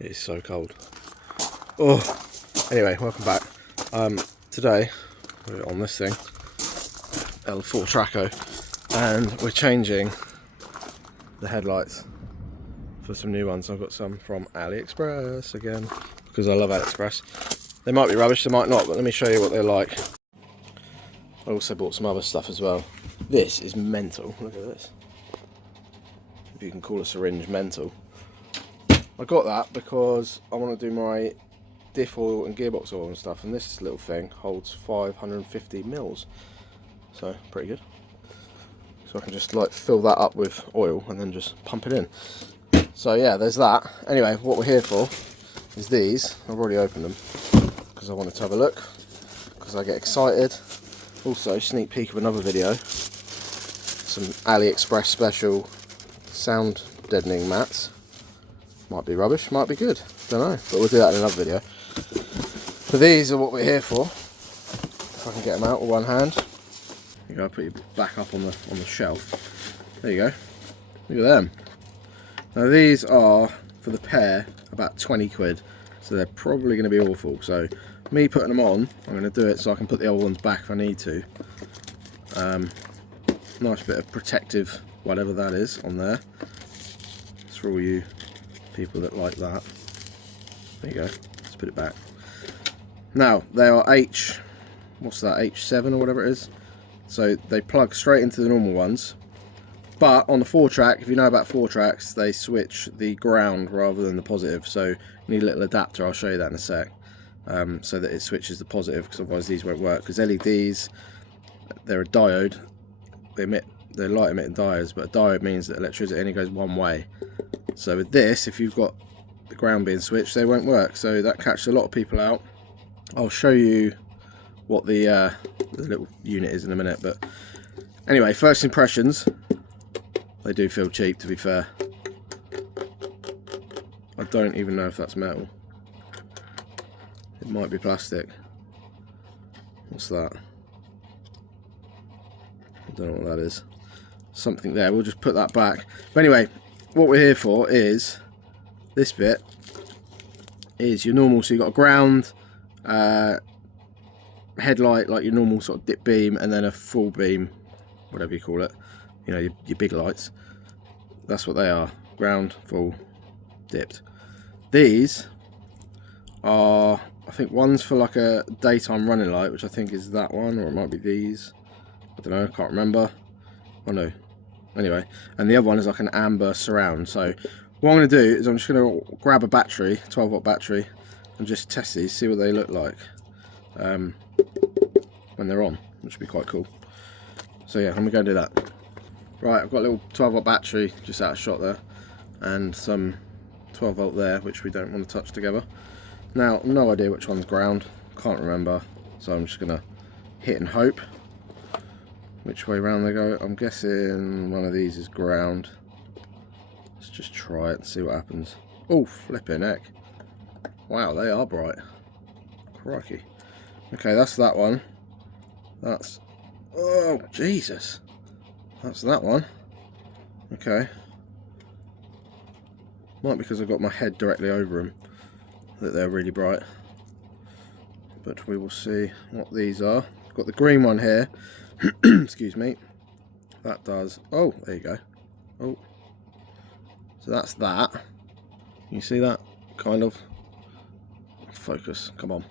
It's so cold. Oh, anyway, welcome back. Today we're on this thing, Fourtrak, and we're changing the headlights for some new ones. I've got some from AliExpress again because I love AliExpress. They might be rubbish, they might not, but let me show you what they're like. I also bought some other stuff as well. This is mental. Look at this. If you can call a syringe mental. I got that because I want to do my diff oil and gearbox oil and stuff, and this little thing holds 550 mils, so pretty good. So I can just like fill that up with oil and then just pump it in. So yeah, there's that. Anyway, what we're here for is these. I've already opened them because I wanted to have a look, because I get excited. Also, sneak peek of another video, some AliExpress special sound deadening mats. Might be rubbish, might be good, don't know, but we'll do that in another video. So these are what we're here for. If I can get them out with one hand. You go, put your back up on the shelf. There you go. Look at them. Now these are, for the pair, about 20 quid, so they're probably going to be awful. So me putting them on, I'm going to do it so I can put the old ones back if I need to. Nice bit of protective, whatever that is, on there. It's for all you people that like that. There you go. Let's put it back. Now they are what's that, H7 or whatever it is. So they plug straight into the normal ones. But on the Fourtrak, if you know about Fourtraks, they switch the ground rather than the positive. So you need a little adapter. I'll show you that in a sec. So that it switches the positive, because otherwise these won't work. Because LEDs, they're a diode. They're light emitting diodes, but a diode means that electricity only goes one way. So with this, if you've got the ground being switched, they won't work. So that catches a lot of people out. I'll show you what the little unit is in a minute. But anyway, first impressions, they do feel cheap, to be fair. I don't even know if that's metal. It might be plastic. What's that? I don't know what that is. Something there. We'll just put that back. But anyway, what we're here for is this bit is your normal. So you've got a ground, headlight, like your normal sort of dip beam, and then a full beam, whatever you call it. You know, your big lights. That's what they are. Ground, full, dipped. These are, I think one's for like a daytime running light, which I think is that one, or it might be these. I don't know, can't remember. Oh no. Anyway, and the other one is like an amber surround. So what I'm going to do is I'm just going to grab a battery, 12-watt battery, and just test these, see what they look like when they're on, which would be quite cool. So yeah, I'm going to go and do that. Right, I've got a little 12-watt battery just out of shot there, and some 12-volt there, which we don't want to touch together. Now, no idea which one's ground, can't remember, so I'm just going to hit and hope which way round they go. I'm guessing one of these is ground. Let's just try it and see what happens. Oh, flipping heck. Wow, they are bright. Crikey. Okay, that's that one. That's... oh, Jesus. That's that one. Okay. Might be because I've got my head directly over them that they're really bright. But we will see what these are. I've got the green one here. Excuse me. That does... oh, there you go. Oh. So that's that. You see that? Kind of. Focus. Come on.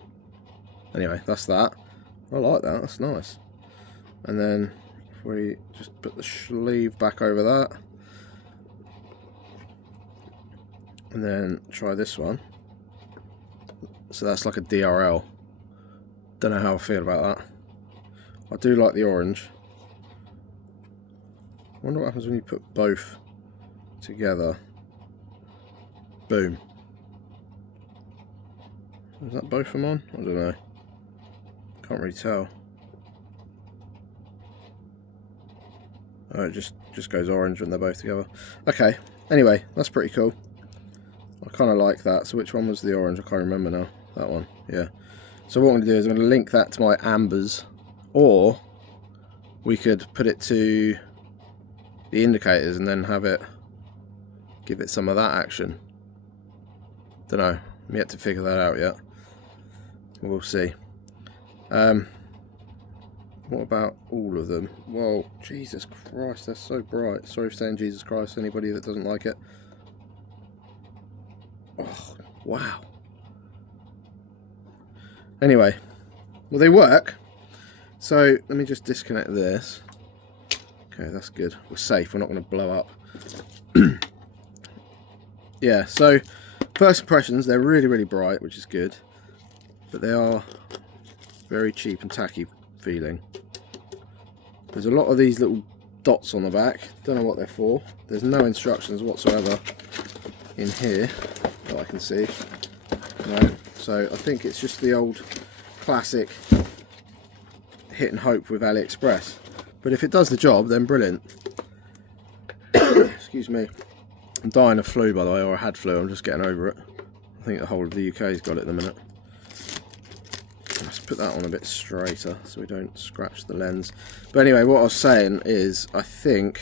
Anyway, that's that. I like that. That's nice. And then if we just put the sleeve back over that. And then try this one. So that's like a DRL. Don't know how I feel about that. I do like the orange. I wonder what happens when you put both together. Boom. Is that both of them on? I don't know. Can't really tell. Oh, it just goes orange when they're both together. Okay. Anyway, that's pretty cool. I kind of like that. So which one was the orange? I can't remember now. That one. Yeah. So what I'm going to do is I'm going to link that to my ambers. Or we could put it to the indicators and then have it, give it some of that action. Don't know. I'm yet to figure that out yet. We'll see. What about all of them? Whoa, Jesus Christ, they're so bright. Sorry for saying Jesus Christ, anybody that doesn't like it. Oh, wow. Anyway, well, they work. So let me just disconnect this. Okay, that's good. We're safe. We're not going to blow up. Yeah, so first impressions, they're really, really bright, which is good. But they are very cheap and tacky feeling. There's a lot of these little dots on the back. Don't know what they're for. There's no instructions whatsoever in here that I can see. No. So I think it's just the old classic hit and hope with AliExpress. But if it does the job, then brilliant. Excuse me. I'm dying of flu, by the way, or I had flu. I'm just getting over it. I think the whole of the UK's got it at the minute. Let's put that on a bit straighter so we don't scratch the lens. But anyway, what I was saying is I think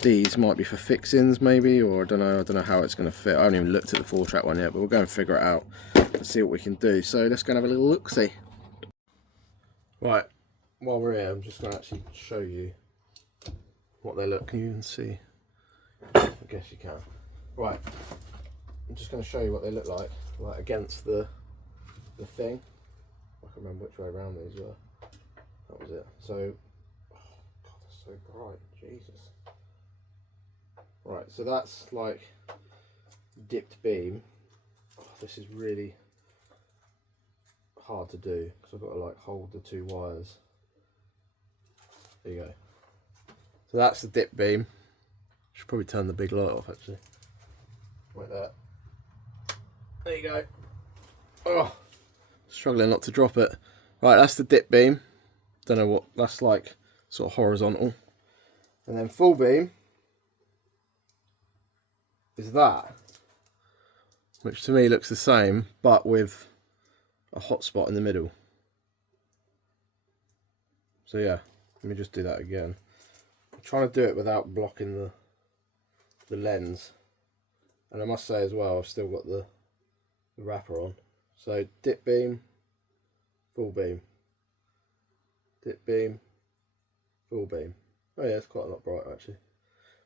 these might be for fixings maybe, or I don't know how it's going to fit. I haven't even looked at the Fourtrak one yet, but we'll go and figure it out and see what we can do. So let's go and have a little look-see. Right, while we're here, I'm just going to actually show you what they look. Can you even see? I guess you can. Right, I'm just going to show you what they look like against the thing. I can't remember which way around these were. That was it. So, oh God, that's so bright. Jesus. Right, so that's like dipped beam. Oh, this is really hard to do because I've got to like hold the two wires. There you go. So that's the dip beam. Should probably turn the big light off actually. Like that. There you go. Oh, struggling not to drop it. Right, that's the dip beam. Don't know what that's like, sort of horizontal. And then full beam is that, which to me looks the same, but with a hot spot in the middle. So yeah, let me just do that again. I'm trying to do it without blocking the lens. And I must say as well, I've still got the wrapper on. So dip beam, full beam, dip beam, full beam. Oh yeah, it's quite a lot brighter actually.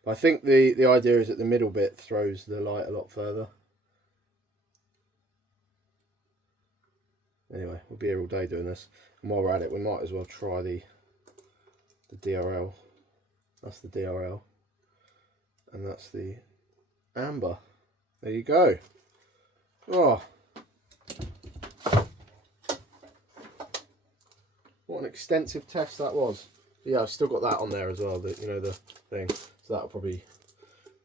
But I think the idea is that the middle bit throws the light a lot further. Anyway, we'll be here all day doing this. And while we're at it, we might as well try the DRL. That's the DRL. And that's the amber. There you go. Oh. What an extensive test that was. Yeah, I've still got that on there as well, the thing. So that'll probably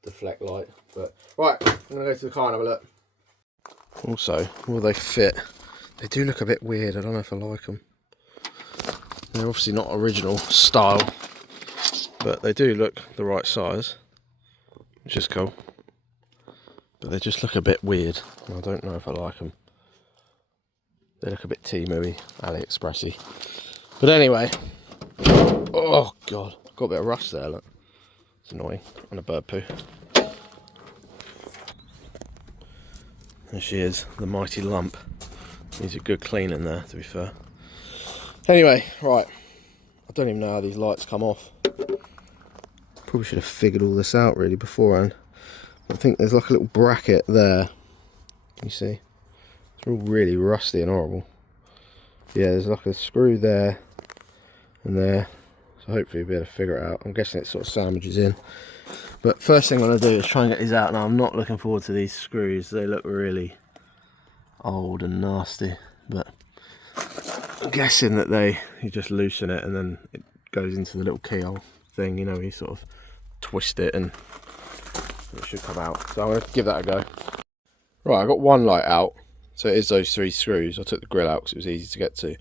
deflect light. But right, I'm gonna go to the car and have a look. Also, will they fit? They do look a bit weird. I don't know if I like them. They're obviously not original style, but they do look the right size, which is cool. But they just look a bit weird. I don't know if I like them. They look a bit Temu-y, AliExpress-y. But anyway, oh God, got a bit of rust there, look. It's annoying, and a bird poo. There she is, the mighty lump. Needs a good cleaning there, to be fair. Anyway, right, I don't even know how these lights come off. Probably should have figured all this out really beforehand. I think there's like a little bracket there. You see? It's all really rusty and horrible. Yeah, there's like a screw there and there. So hopefully we'll be able to figure it out. I'm guessing it sort of sandwiches in. But first thing I'm going to do is try and get these out. Now I'm not looking forward to these screws. They look really old and nasty. But I'm guessing that you just loosen it and then it goes into the little keyhole thing. You know, you sort of twist it and it should come out. So I'm going to give that a go. Right, I got one light out. So it is those 3 screws. I took the grill out because it was easy to get to.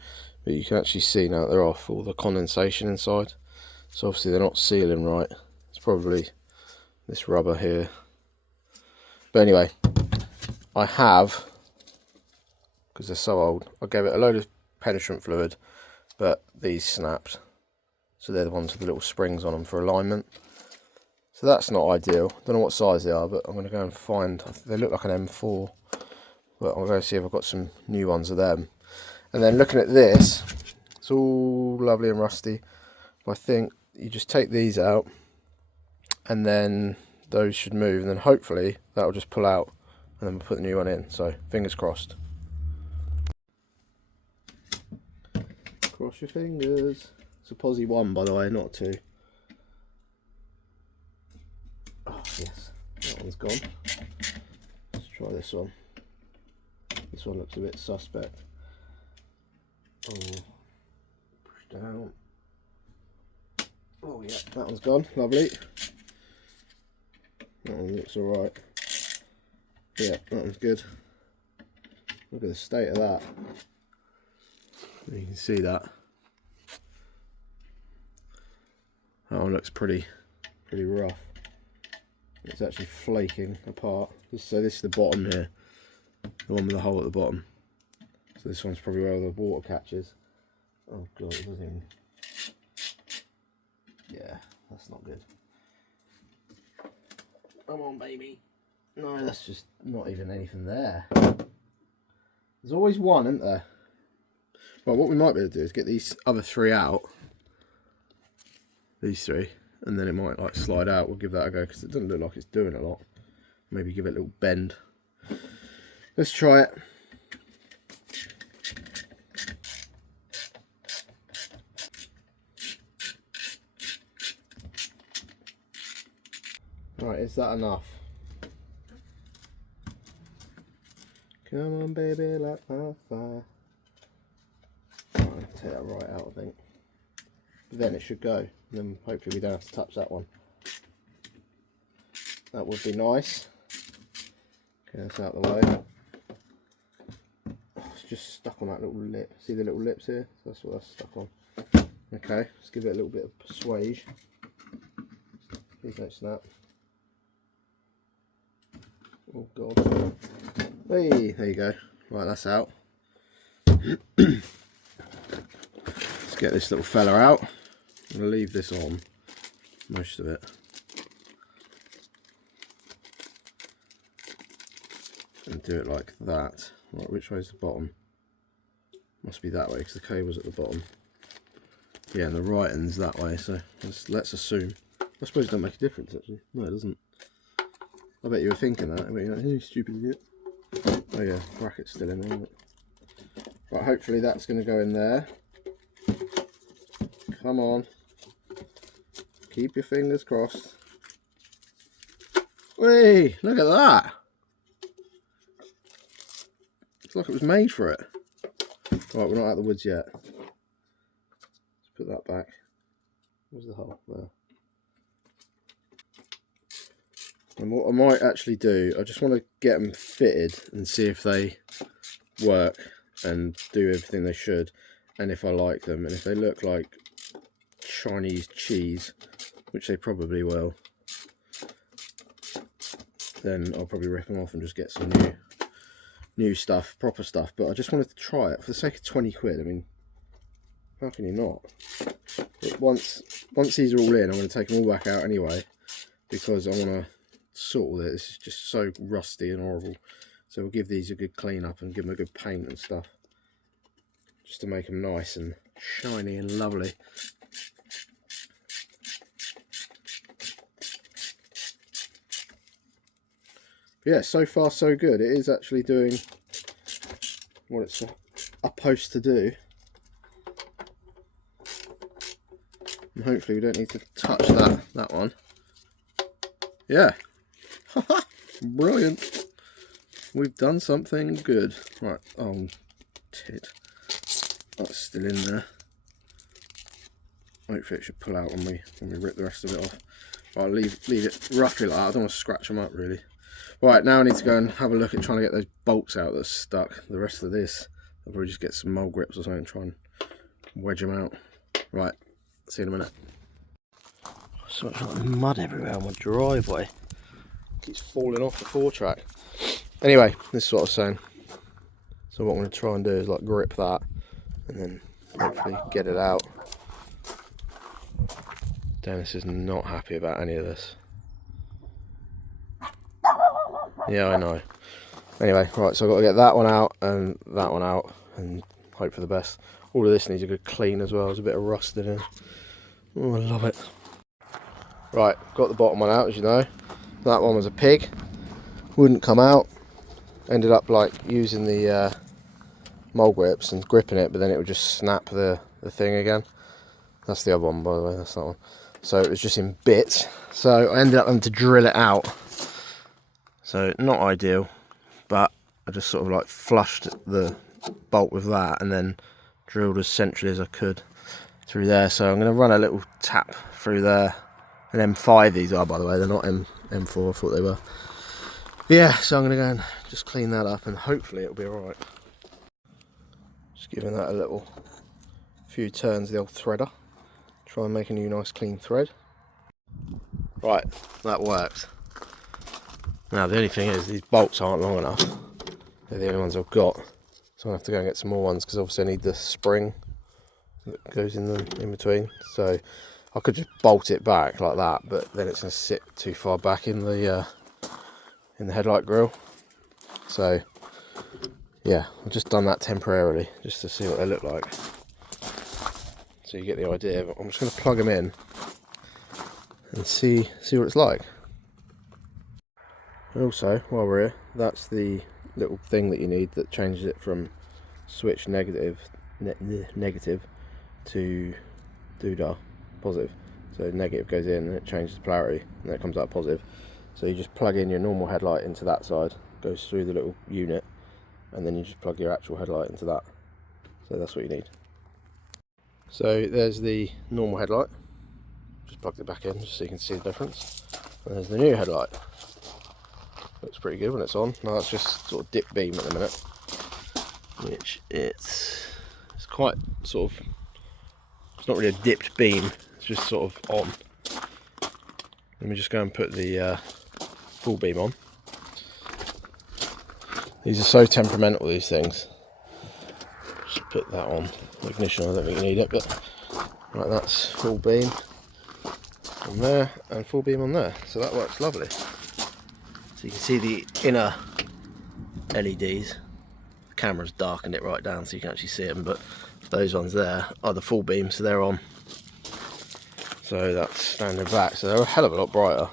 But you can actually see now that they're off all the condensation inside. So obviously they're not sealing right. It's probably this rubber here. But anyway, I have, because they're so old, I gave it a load of penetrant fluid, but these snapped. So they're the ones with the little springs on them for alignment. So that's not ideal. Don't know what size they are, but I'm going to go and find, they look like an M4. but I'm going to see if I've got some new ones of them. And then looking at this, it's all lovely and rusty. I think you just take these out and then those should move, and then hopefully that'll just pull out and then we'll put the new one in. So fingers crossed. Cross your fingers. It's a Posi 1, by the way, not 2. Oh yes, that one's gone. Let's try this one. This one looks a bit suspect. Oh, push down. Oh yeah, that one's gone. Lovely. That one looks alright. Yeah, that one's good. Look at the state of that. You can see that. That one looks pretty rough. It's actually flaking apart. So this is the bottom here, the one with the hole at the bottom. So this one's probably where the water catches. Oh god, it doesn't even... Yeah, that's not good. Come on, baby. No, that's just not even anything there. There's always one, isn't there? Well, what we might be able to do is get these other 3 out. These 3. And then it might like slide out. We'll give that a go because it doesn't look like it's doing a lot. Maybe give it a little bend. Let's try it. Right, is that enough? Come on, baby, like my fire. Right, take that right out, I think. But then it should go. And then hopefully we don't have to touch that one. That would be nice. Okay, that's out of the way. Oh, it's just stuck on that little lip. See the little lips here? That's what that's stuck on. Okay, let's give it a little bit of persuage. Please don't snap. Oh god. Hey, there you go. Right, that's out. Let's get this little fella out. I'm going to leave this on, most of it. And do it like that. Right, which way's the bottom? Must be that way because the cable's at the bottom. Yeah, and the right end's that way, so let's assume. I suppose it doesn't make a difference actually. No, it doesn't. I bet you were thinking that. I bet you're like, you stupid idiot. Oh yeah, bracket's still in there, isn't it? Right, hopefully that's going to go in there. Come on. Keep your fingers crossed. Whee! Look at that! Looks like it was made for it. Right, we're not out of the woods yet. Let's put that back. Where's the hole? There. And what I might actually do, I just want to get them fitted and see if they work and do everything they should, and if I like them, and if they look like Chinese cheese, which they probably will, then I'll probably rip them off and just get some new stuff, proper stuff. But I just wanted to try it for the sake of 20 quid. I mean, how can you not? But once these are all in, I'm going to take them all back out anyway, because I want to sort all this. It's just so rusty and horrible. So we'll give these a good clean up and give them a good paint and stuff, just to make them nice and shiny and lovely. But yeah, so far so good. It is actually doing what it's supposed to do. And hopefully we don't need to touch that one. Yeah. Brilliant. We've done something good. Right, oh tit. That's still in there. Hopefully it should pull out when we rip the rest of it off. I'll leave it roughly like that. I don't want to scratch them up really. Right, now I need to go and have a look at trying to get those bolts out that are stuck. The rest of this, I'll probably just get some mole grips or something and try and wedge them out. Right, see you in a minute. So much like mud everywhere on my driveway. It keeps falling off the Fourtrak. Anyway, this is what I was saying. So what I'm going to try and do is like grip that and then hopefully get it out. Dennis is not happy about any of this. Yeah, I know. Anyway, right, so I've got to get that one out and that one out and hope for the best. All of this needs a good clean as well. There's a bit of rust in it. Oh, I love it. Right, got the bottom one out, as you know. That one was a pig. Wouldn't come out. Ended up like using the mole grips and gripping it, but then it would just snap the thing again. That's the other one, by the way, that's that one. So it was just in bits. So I ended up having to drill it out. So not ideal, but I just sort of like flushed the bolt with that and then drilled as centrally as I could through there. So I'm going to run a little tap through there. And M5 these are, by the way, they're not M4, I thought they were. Yeah, so I'm going to go and just clean that up and hopefully it'll be alright. Just giving that a few turns of the old threader. Try and make a new nice clean thread. Right, that works. Now the only thing is these bolts aren't long enough. They're the only ones I've got. So I have to go and get some more ones because obviously I need the spring that goes in them in between. So I could just bolt it back like that, but then it's going to sit too far back in the headlight grille. So yeah, I've just done that temporarily just to see what they look like. So you get the idea. But I'm just going to plug them in and see what it's like. And also, while we're here, that's the little thing that you need that changes it from switch negative to doodah positive. So negative goes in and it changes the polarity and then it comes out positive. So you just plug in your normal headlight into that side, goes through the little unit, and then you just plug your actual headlight into that. So that's what you need. So there's the normal headlight, just plugged it back in just so you can see the difference. And there's the new headlight. Looks pretty good when it's on. Now that's just sort of dip beam at the minute, which it's quite sort of, it's not really a dipped beam, it's just sort of on. Let me just go and put the full beam on. These are so temperamental, these things. Just put that on. Ignition, I don't think you need it, but right, that's full beam on there and full beam on there. So that works lovely. So you can see the inner LEDs. The camera's darkened it right down so you can actually see them, but those ones there are the full beam, so they're on. So that's standing back, so they're a hell of a lot brighter,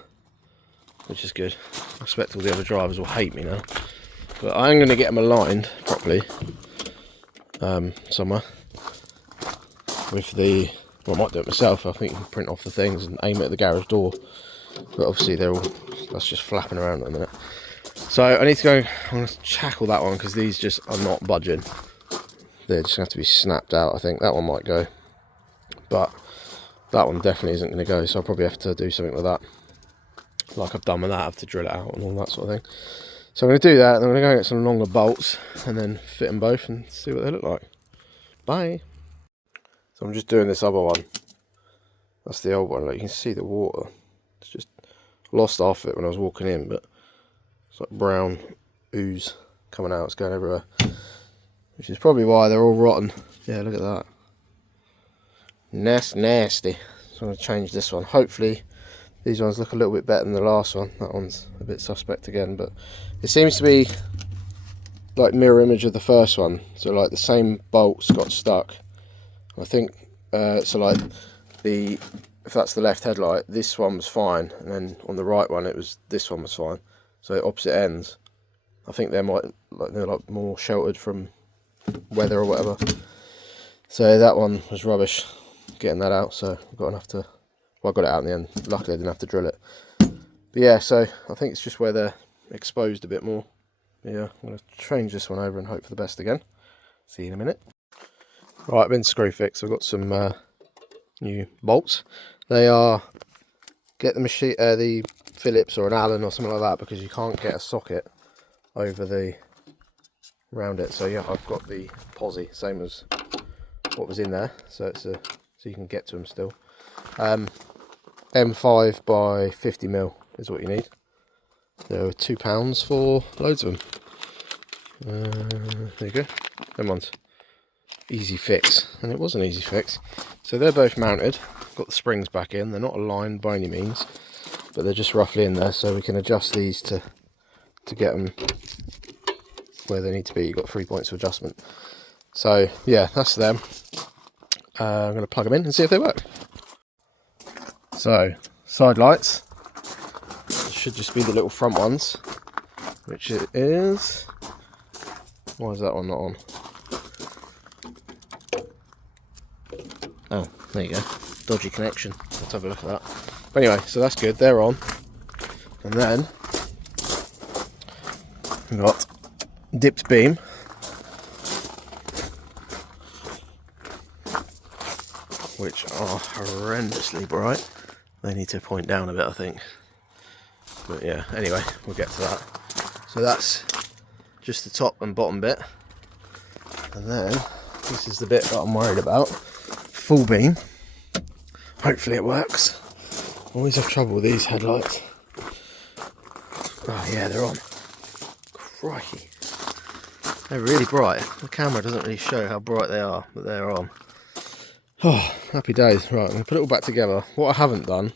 which is good. I expect all the other drivers will hate me now, but I'm going to get them aligned properly somewhere with the, well, I might do it myself. I think you can print off the things and aim it at the garage door, but obviously they're all, that's just flapping around at the minute. So I need to go, I'm going to tackle that one because these just are not budging. They're just going to have to be snapped out. I think that one might go, but that one definitely isn't going to go, so I'll probably have to do something with that, like I've done with that. I have to drill it out and all that sort of thing. So I'm going to do that, and I'm going to go get some longer bolts and then fit them both and see what they look like. Bye. So I'm just doing this other one. That's the old one. Like, you can see the water. It's just lost half of it when I was walking in, but it's like brown ooze coming out. It's going everywhere, which is probably why they're all rotten. Yeah, look at that. Nasty. So I'm going to change this one. Hopefully these ones look a little bit better than the last one. That one's a bit suspect again, but it seems to be like mirror image of the first one. So like the same bolts got stuck. I think so. Like if that's the left headlight, this one was fine, and then on the right one, this one was fine. So opposite ends. I think they're like more sheltered from weather or whatever. So that one was rubbish. Getting that out, so I've got enough to. Well, I got it out in the end. Luckily, I didn't have to drill it. But yeah, so I think it's just where they're exposed a bit more. Yeah, I'm going to change this one over and hope for the best again. See you in a minute. Right, I've been screw fixed. I've got some new bolts. They are, get the machine, the Phillips or an Allen or something like that, because you can't get a socket over the around it. So yeah, I've got the posi, same as what was in there. So it's so you can get to them still. M5 by 50mm is what you need. There were £2 for loads of them. There you go. Them ones. Easy fix, and it was an easy fix. So they're both mounted. Got the springs back in. They're not aligned by any means, but they're just roughly in there, so we can adjust these to get them where they need to be. You've got 3 points of adjustment. So yeah, that's them. I'm going to plug them in and see if they work. So side lights, it should just be the little front ones, which it is. Why is that one not on? Oh, there you go, dodgy connection. Let's have a look at that. But anyway, so that's good, they're on. And then we've got dipped beam, which are horrendously bright. They need to point down a bit, I think. But yeah, anyway, we'll get to that. So that's just the top and bottom bit. And then this is the bit that I'm worried about. Full beam. Hopefully it works. Always have trouble with these headlights. Oh yeah, they're on. Crikey. They're really bright. The camera doesn't really show how bright they are, but they're on. Oh, happy days. Right, I'm going to put it all back together. What I haven't done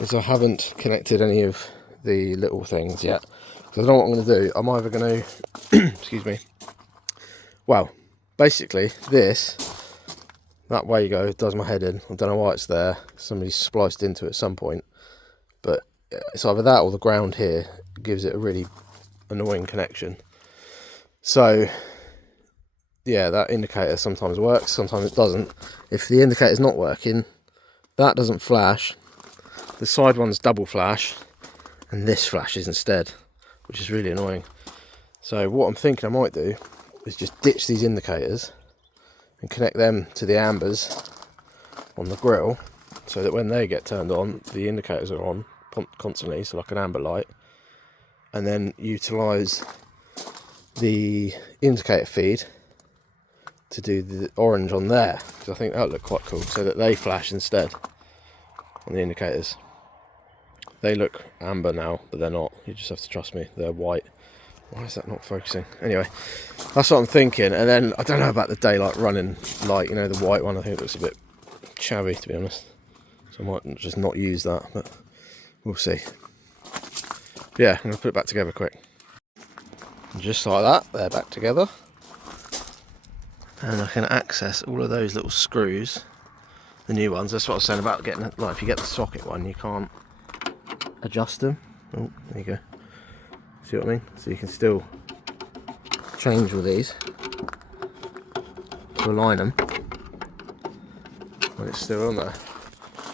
is I haven't connected any of the little things yet. So I don't know what I'm going to do. I'm either going to, excuse me. Well, basically this, that wago does my head in. I don't know why it's there. Somebody spliced into it at some point. But it's either that or the ground here gives it a really annoying connection. So yeah, that indicator sometimes works, sometimes it doesn't. If the indicator's not working, that doesn't flash, the side ones double flash, and this flashes instead, which is really annoying. So what I'm thinking I might do is just ditch these indicators and connect them to the ambers on the grill, so that when they get turned on, the indicators are on constantly, so like an amber light, and then utilise the indicator feed to do the orange on there, because I think that would look quite cool, so that they flash instead on the indicators. They look amber now, but they're not. You just have to trust me, they're white. Why is that not focusing? Anyway, that's what I'm thinking. And then I don't know about the daylight running light, you know, the white one. I think it looks a bit chavvy, to be honest, so I might just not use that, but we'll see. Yeah, I'm going to put it back together quick. And just like that, they're back together. And I can access all of those little screws, the new ones. That's what I was saying about getting, like, if you get the socket one, you can't adjust them. Oh, there you go. See what I mean? So you can still change with these to align them when it's still on there.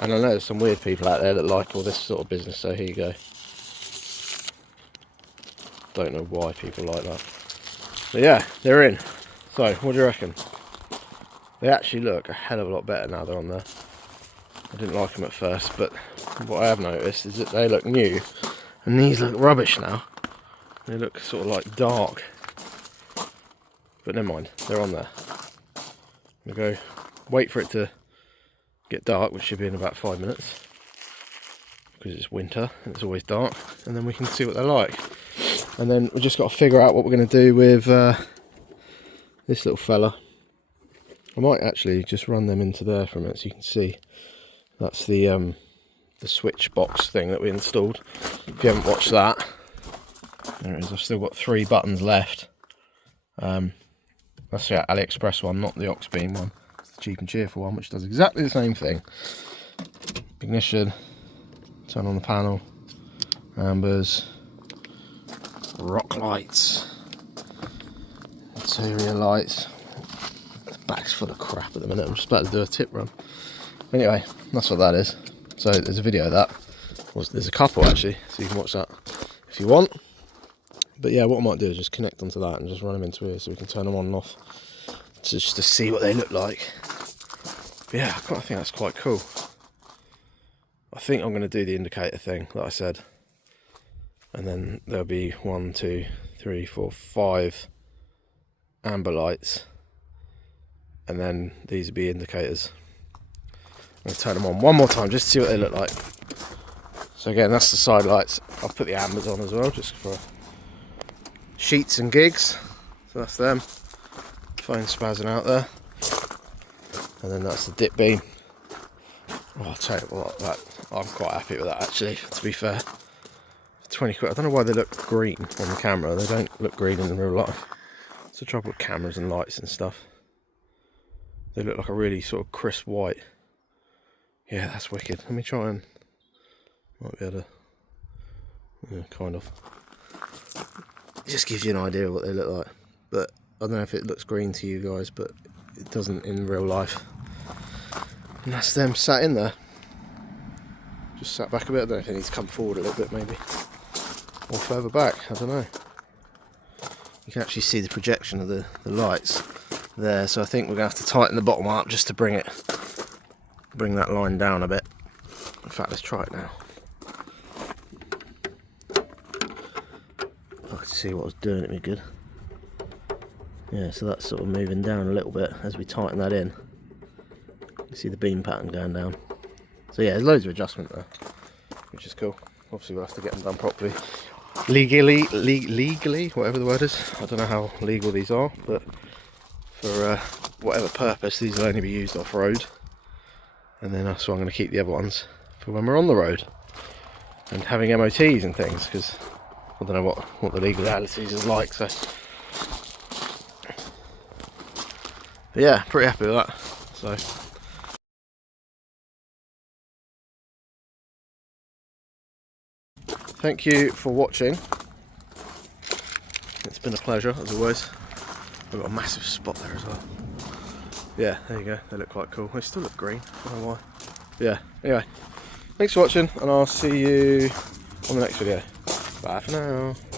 And I know there's some weird people out there that like all this sort of business, so here you go. Don't know why people like that. But yeah, they're in. So, what do you reckon? They actually look a hell of a lot better now they're on there. I didn't like them at first, but what I have noticed is that they look new, and these look rubbish now. They look sort of like dark. But never mind, they're on there. I'm going to go wait for it to get dark, which should be in about 5 minutes. Because it's winter, and it's always dark. And then we can see what they're like. And then we've just got to figure out what we're going to do with this little fella. I might actually just run them into there for a minute so you can see. That's the switch box thing that we installed. If you haven't watched that, there it is. I've still got 3 buttons left. That's the AliExpress one, not the Oxbeam one. It's the cheap and cheerful one, which does exactly the same thing. Ignition, turn on the panel, ambers, rock lights, interior lights. The back's full of crap at the minute. I'm just about to do a tip run. Anyway, that's what that is. So there's a video of that. Well, there's a couple actually, so you can watch that if you want. But yeah, what I might do is just connect onto that and just run them into here so we can turn them on and off, just to see what they look like. But yeah, I think that's quite cool. I think I'm going to do the indicator thing that I said, and then there'll be 1, 2, 3, 4, 5 amber lights, and then these will be indicators. I'm going to turn them on one more time just to see what they look like. So again, that's the side lights. I'll put the ambers on as well, just for sheets and gigs. So that's them. Phone spazzing out there. And then that's the dip beam. Oh, I'll tell you what, I'm quite happy with that actually, to be fair. 20 quid. I don't know why they look green on the camera. They don't look green in real life. It's the trouble with cameras and lights and stuff. They look like a really sort of crisp white. Yeah, that's wicked. Let me try and... might be able to... yeah, kind of. It just gives you an idea of what they look like. But I don't know if it looks green to you guys, but it doesn't in real life. And that's them sat in there. Just sat back a bit. I don't know if it needs to come forward a little bit maybe. Or further back, I don't know. You can actually see the projection of the lights there, so I think we're going to have to tighten the bottom up just to bring that line down a bit. In fact, let's try it now. I could see what I was doing, it'd be good. Yeah, so that's sort of moving down a little bit as we tighten that in. You see the beam pattern going down. So yeah, there's loads of adjustment there, which is cool. Obviously we'll have to get them done properly. Legally, whatever the word is. I don't know how legal these are, but for whatever purpose, these will only be used off-road. And then that's why I'm going to keep the other ones for when we're on the road. And having MOTs and things, because I don't know what the legalities is like, so... but yeah, pretty happy with that. So... thank you for watching. It's been a pleasure, as always. I've got a massive spot there as well. Yeah, there you go. They look quite cool. They still look green. I don't know why. But yeah, anyway. Thanks for watching, and I'll see you on the next video. Bye for now.